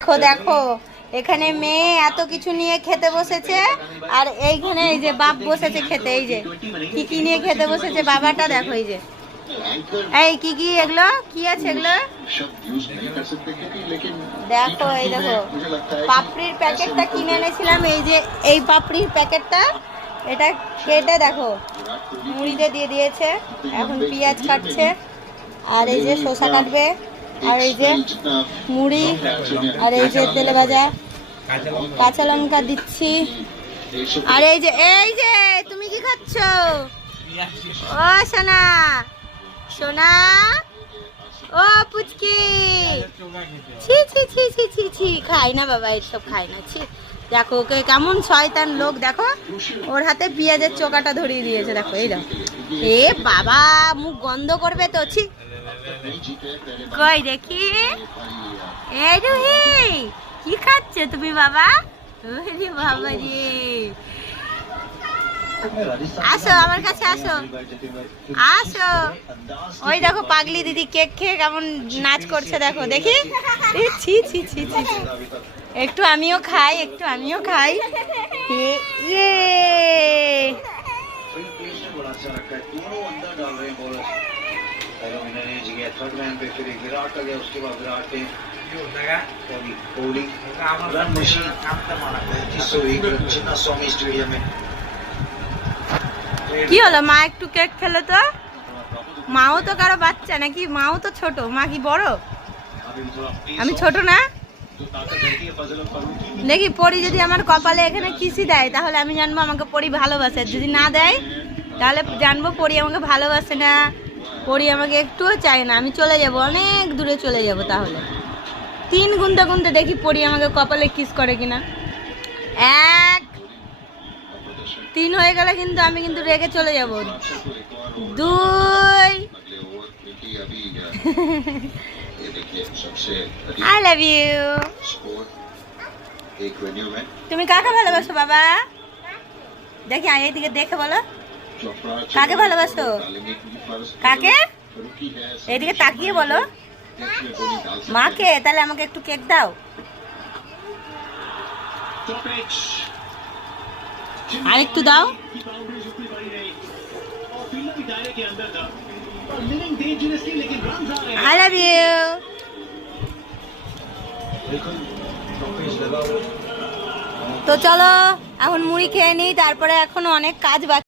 দেখো দেখো এখানে মেয়ে এত কিছু নিয়ে খেতে বসেছে আর এইখানে এই যে বাপ বসেছে খেতে। এই যে কি কি নিয়ে খেতে বসেছে বাবাটা, দেখো এই যে এই কি কি এগুলো কি আছে এগুলো দেখো। এই দেখো পাপড়ির প্যাকেটটা কিনে এনেছিলাম, এই যে এই পাপড়ির প্যাকেটটা, এটা কেটে দেখো মুড়িতে দিয়ে দিয়েছে। এখন পেঁয়াজ কাটছে আর এই যে শসা কাটবে আর এই যে মুড়ি আর এই যে তেলে ভাজা কাঁচা লঙ্কা দিচ্ছি। আর এই যে তুমি কি খাচ্ছ? ও সোনা সোনা, ও পুচকি, ছি ছি ছি ছি ছি ছি, খাই না বাবা, এসব খাই না। ছি, দেখো ওকে কেমন শয়তান লোক, দেখো ওর হাতে পেঁয়াজের চোকাটা ধরিয়ে দিয়েছে। দেখো এই দেখো, এ বাবা মুখ গন্ধ করবে তো। ছি, কই দেখি, এই রুহি কি খাচ্ছে তুমি বাবা? ওরে বাবা রে, আসো আমার কাছে আসো আসো। ওই দেখো পাগলি দিদি কেক খেয়ে কেমন নাচ করছে, দেখো দেখি। ছি ছি ছি ছি, একটু আমিও খাই, একটু আমিও খাই। ইয়ে কি হলো, মা একটু কেক খেলো তো? মাও তো কারো বাচ্চা নাকি? মাও তো ছোট, মা কি বড়? আমি ছোট না? দেখি পরি যদি আমার কপালে এখানে কিসি দেয় তাহলে আমি জানবো আমাকে পরি ভালোবাসে, যদি না দেয় তাহলে জানবো পরি আমাকে ভালোবাসে না, পরি আমাকে একটুও চায় না। আমি চলে যাব, অনেক দূরে চলে যাব। তাহলে 3 গুনতে গুনতে দেখি পরি আমাকে কপালে কিস করে কিনা। 1 3 হয়ে গেলে কিন্তু আমি কিন্তু রেগে চলে যাব। 2 I love you. তুমি কাকে ভালোবাসো বাবা? দেখি এইদিকে দেখে বলো, কাকে ভালোবাসো? কাকে? এইদিকে তাকিয়ে বলো। মাকে? তাহলে আমাকে একটু কেক দাও। আর একটু দাও। I love you. তো চলো এখন মুড়ি খেয়ে নিই, তারপরে এখনো অনেক কাজ বাকি।